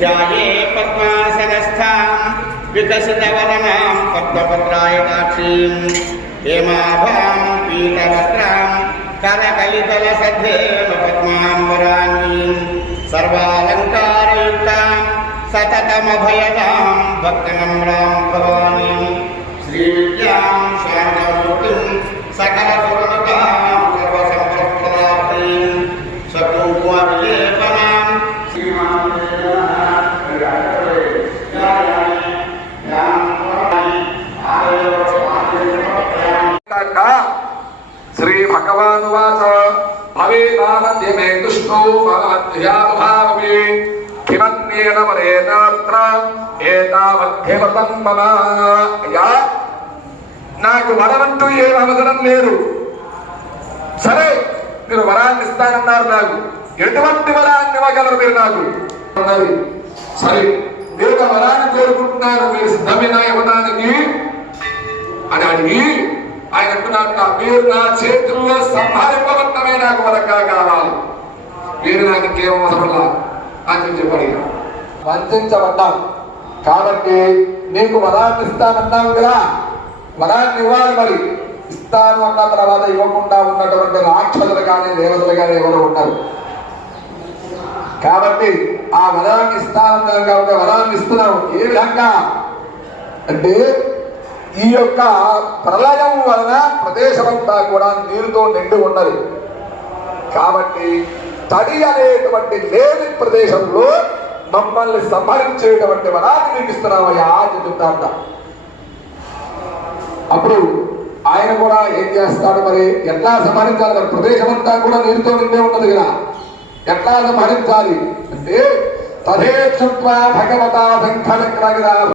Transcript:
ध्याये पद्मासनस्थां विकसितवदनां पद्मपत्रायताक्षीं हेमाभां पीतवस्त्रां करकलितलसद्धेव पद्माम्बराङ्गीं सर्वालङ्कारयुक्तां सततमभयदां भक्तनम्रां भवानीं श्रीविद्यां शान्तमूर्तिं सकलसुरनुतां सर्वसम्पत्प्रदात्रीं स्वकुङ्कुमविलेपनां श्री भगवानुवाच भवेदानद्य मे तुष्टो भवद्भ्याभावे किमन्येन वरेणात्र एतावद्ध्यवतं मम या నాకు వరమంటూ ఏం అవసరం లేదు. సరే మీరు వరాన్ని ఇస్తానన్నారు, నాకు ఎటువంటి వరాన్ని ఇవ్వగలరు మీరు నాకు అన్నది. సరే నేను వరాన్ని కోరుకుంటున్నాను, మీరు సిద్ధమేనా ఇవ్వడానికి అని అడిగి ఆయన అంటున్నాక మీరు నా చేతుల్లో సంహరింపబట్టమే నాకు వరంగా కావాలి, మీరు నాకు ఇంకేం అవసరంలా అని చెప్పి వంచబడ్డాం కాబట్టి నీకు వరాన్ని ఇస్తానన్నావు కదా, వరాన్ని ఇవ్వాలి. మరి ఇస్తాను అన్న తర్వాత ఇవ్వకుండా ఉన్నటువంటి రాక్షసులు కానీ దేవతలు కానీ ఎవరు ఉంటారు కాబట్టి ఆ వరాన్ని ఇస్తానన్నాం కాబట్టి వరాన్ని ఇస్తున్నాం. ఏ విధంగా అంటే ఈ యొక్క ప్రళయం వలన ప్రదేశమంతా కూడా నీరుతో నిండి ఉన్నది కాబట్టి తడి అనేటువంటి లేని ప్రదేశంలో మమ్మల్ని సంహరించేటువంటి వరాన్ని మీకు ఇస్తున్నామయ్యా అని చెప్తాడ. అప్పుడు ఆయన కూడా ఏం చేస్తాడు, మరి ఎట్లా సంహరించాలి? ప్రదేశం అంతా కూడా నీరుతో నిండే ఉన్నది కదా, ఎట్లా సంహరించాలి అంటే తదే చుట్వా భగవతా శంఖ